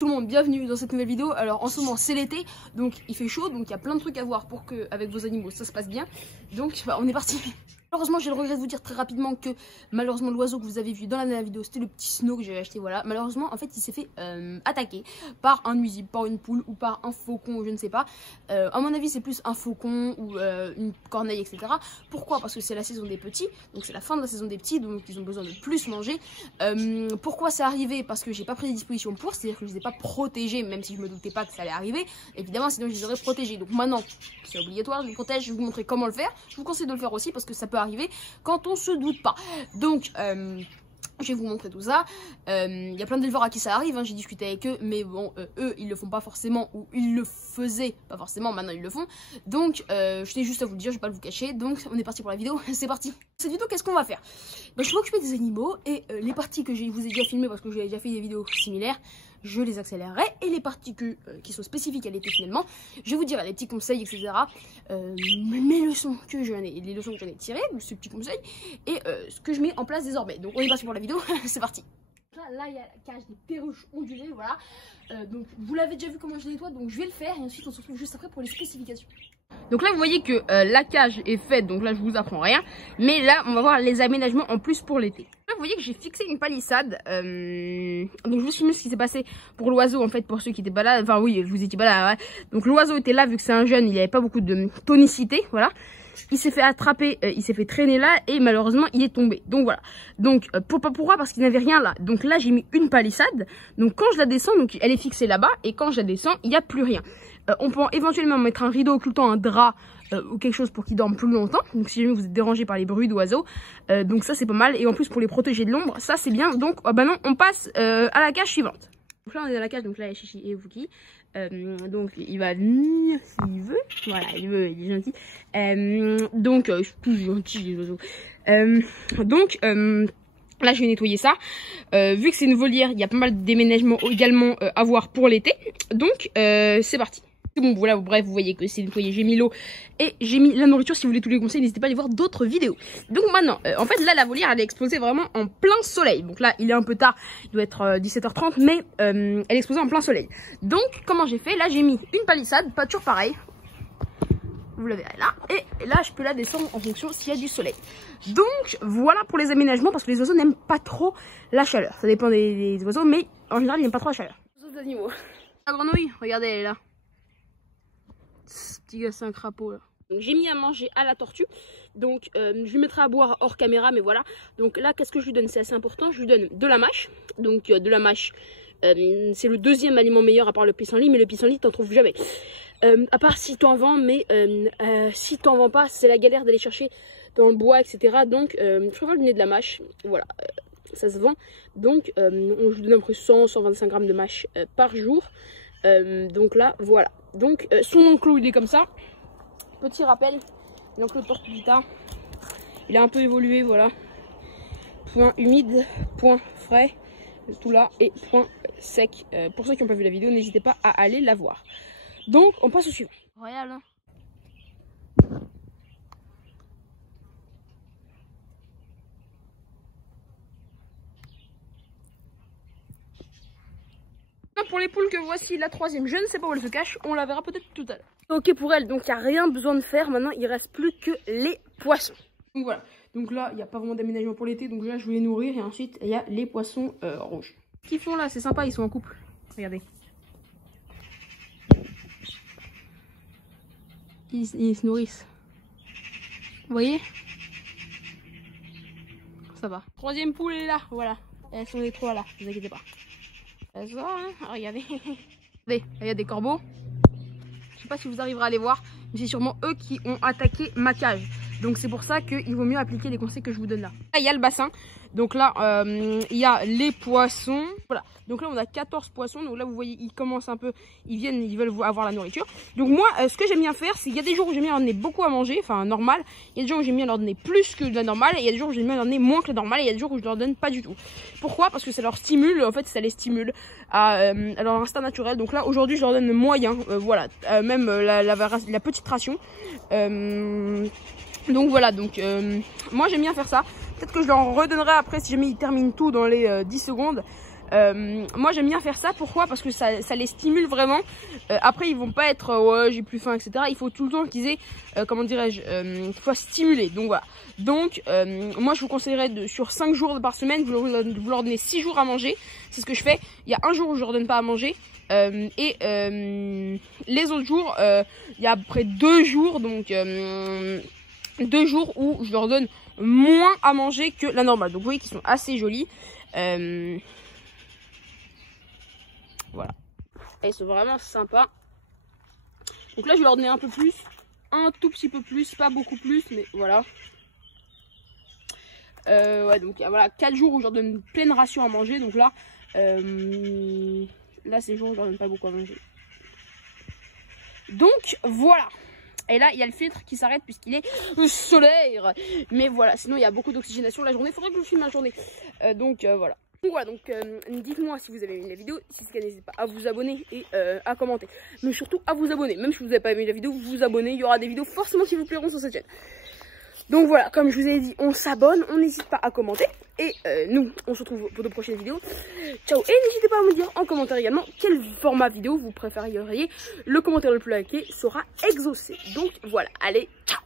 Tout le monde, bienvenue dans cette nouvelle vidéo. Alors en ce moment c'est l'été, donc il fait chaud, donc il y a plein de trucs à voir pour que avec vos animaux ça se passe bien. Donc on est parti. Malheureusement j'ai le regret de vous dire très rapidement que malheureusement l'oiseau que vous avez vu dans la dernière vidéo c'était le petit snow que j'avais acheté, voilà. Malheureusement en fait il s'est fait attaquer par un nuisible, par une poule ou par un faucon, je ne sais pas. À mon avis c'est plus un faucon ou une corneille, etc. Pourquoi? Parce que c'est la saison des petits, donc c'est la fin de la saison des petits, donc ils ont besoin de plus manger. Pourquoi c'est arrivé? Parce que j'ai pas pris les dispositions pour, c'est-à-dire que je les ai pas protégés, même si je me doutais pas que ça allait arriver. Évidemment sinon je les aurais protégés, donc maintenant c'est obligatoire, je les protège, je vais vous montrer comment le faire. Je vous conseille de le faire aussi parce que ça peut arriver quand on se doute pas. Donc je vais vous montrer tout ça. Il y a plein d'éleveurs à qui ça arrive, hein, j'ai discuté avec eux, mais bon, eux ils le font pas forcément, ou ils le faisaient pas forcément, maintenant ils le font. Donc je tenais juste à vous le dire, je vais pas vous cacher. Donc on est parti pour la vidéo, c'est parti. Cette vidéo, qu'est-ce qu'on va faire? Je vais m'occuper des animaux et les parties que je vous ai déjà filmées parce que j'ai déjà fait des vidéos similaires, je les accélérerai, et les parties qui sont spécifiques à l'été finalement, je vais vous dire les petits conseils, etc. Mes leçons que j'en ai, les leçons que j'en ai tirées, ces petits conseils, et ce que je mets en place désormais. Donc on est parti pour la vidéo, c'est parti. Là il y a la cage des perruches ondulées, voilà. Donc vous l'avez déjà vu comment je les nettoie, donc je vais le faire et ensuite on se retrouve juste après pour les spécifications. Donc là vous voyez que la cage est faite, donc là je vous apprends rien, mais là on va voir les aménagements en plus pour l'été. Là vous voyez que j'ai fixé une palissade, donc je vous filme ce qui s'est passé pour l'oiseau en fait, pour ceux qui étaient pas là, enfin oui vous étiez pas là, ouais. Donc l'oiseau était là vu que c'est un jeune, il avait pas beaucoup de tonicité, voilà. Il s'est fait attraper, il s'est fait traîner là et malheureusement il est tombé. Donc voilà. Donc pourquoi? Parce qu'il n'avait rien là. Donc là j'ai mis une palissade. Donc quand je la descends, donc elle est fixée là-bas et quand je la descends, il n'y a plus rien. On peut éventuellement mettre un rideau occultant, un drap ou quelque chose pour qu'il dorme plus longtemps. Donc si jamais vous êtes dérangé par les bruits d'oiseaux, donc ça c'est pas mal. Et en plus pour les protéger de l'ombre, ça c'est bien. Donc bah non, on passe à la cage suivante. Donc là on est dans la cage, donc là il y a Chichi et Vuki. Donc il va venir s'il veut, voilà, il est gentil. Donc je suis plus gentil les oiseaux. Donc là je vais nettoyer ça. Vu que c'est une volière, il y a pas mal de déménagements également à voir pour l'été. Donc c'est parti. Bon voilà, bref, vous voyez que c'est nettoyé, j'ai mis l'eau et j'ai mis la nourriture. Si vous voulez tous les conseils, n'hésitez pas à aller voir d'autres vidéos. Donc maintenant, en fait là la volière elle est exposée vraiment en plein soleil. Donc là il est un peu tard, il doit être 17h30, mais elle est exposée en plein soleil. Donc comment j'ai fait? Là j'ai mis une palissade, pas toujours pareil, vous la verrez là, et là je peux la descendre en fonction s'il y a du soleil. Donc voilà pour les aménagements, parce que les oiseaux n'aiment pas trop la chaleur. Ça dépend des oiseaux, mais en général ils n'aiment pas trop la chaleur. Les autres animaux, la grenouille, regardez elle est là. Ce petit gars c'est un crapaud là. Donc j'ai mis à manger à la tortue, donc je lui mettrai à boire hors caméra, mais voilà. Donc là qu'est-ce que je lui donne? C'est assez important, je lui donne de la mâche. Donc de la mâche, c'est le deuxième aliment meilleur à part le pissenlit, mais le pissenlit t'en trouves jamais. À part si t'en vends, mais si t'en vends pas, c'est la galère d'aller chercher dans le bois, etc. Donc je préfère lui donner de la mâche, voilà. Ça se vend, donc je lui donne à peu près 100-125 grammes de mâche par jour. Donc là voilà. Donc son enclos il est comme ça. Petit rappel, l'enclos de Tortuguita, il a un peu évolué, voilà. Point humide, point frais, tout là, et point sec. Pour ceux qui n'ont pas vu la vidéo, n'hésitez pas à aller la voir. Donc on passe au suivant. Royal, hein. Pour les poules que voici, la troisième, je ne sais pas où elle se cache, on la verra peut-être tout à l'heure. Ok pour elle, donc il n'y a rien besoin de faire, maintenant il reste plus que les poissons. Donc voilà, donc là il n'y a pas vraiment d'aménagement pour l'été, donc là je vais les nourrir et ensuite il y a les poissons rouges. Ce qu'ils font là, c'est sympa, ils sont en couple, regardez. Ils se nourrissent, vous voyez? Ça va. Troisième poule est là, voilà, elles sont les trois là, ne vous inquiétez pas. Ça, hein, regardez. Regardez, il y a des corbeaux. Je sais pas si vous arriverez à les voir, mais c'est sûrement eux qui ont attaqué ma cage. Donc c'est pour ça qu'il vaut mieux appliquer les conseils que je vous donne là. Là il y a le bassin, donc là il y a les poissons. Voilà, donc là on a 14 poissons, donc là vous voyez ils commencent un peu, ils veulent avoir la nourriture. Donc moi ce que j'aime bien faire, c'est qu'il y a des jours où j'aime bien leur donner beaucoup à manger, enfin normal. Il y a des jours où j'aime bien leur donner plus que la normale, et il y a des jours où j'aime bien leur donner moins que la normale, et il y a des jours où je leur donne pas du tout. Pourquoi? Parce que ça leur stimule, en fait ça les stimule à leur instinct naturel. Donc là aujourd'hui je leur donne moyen, voilà, même la petite ration. Donc voilà, donc moi j'aime bien faire ça. Peut-être que je leur redonnerai après si jamais ils terminent tout dans les 10 secondes. Moi j'aime bien faire ça, pourquoi? Parce que ça les stimule vraiment. Après ils vont pas être ouais j'ai plus faim etc. Il faut tout le temps qu'ils aient comment dirais-je qu'il soit stimulé. Donc voilà. Donc moi je vous conseillerais sur 5 jours par semaine vous leur donnez 6 jours à manger. C'est ce que je fais. Il y a un jour où je leur donne pas à manger et les autres jours il y a à peu près 2 jours donc 2 jours où je leur donne moins à manger que la normale. Donc vous voyez qu'ils sont assez jolis. Voilà. Et ils sont vraiment sympas. Donc là je vais leur donner un peu plus. Un tout petit peu plus. Pas beaucoup plus mais voilà. Ouais donc voilà 4 jours où je leur donne une pleine ration à manger. Donc là là ces jours où je leur donne pas beaucoup à manger. Donc voilà. Et là, il y a le filtre qui s'arrête puisqu'il est solaire. Mais voilà, sinon il y a beaucoup d'oxygénation la journée. Il faudrait que je filme la journée. Donc voilà. Donc voilà, donc dites-moi si vous avez aimé la vidéo. Si c'est le cas, n'hésitez pas à vous abonner et à commenter. Mais surtout à vous abonner. Même si vous n'avez pas aimé la vidéo, vous vous abonnez. Il y aura des vidéos forcément qui vous plairont sur cette chaîne. Donc voilà, comme je vous ai dit, on s'abonne. On n'hésite pas à commenter. Et nous, on se retrouve pour de prochaines vidéos. Ciao. Et n'hésitez pas à me dire en commentaire également quel format vidéo vous préféreriez. Le commentaire le plus liké sera exaucé. Donc voilà, allez, ciao.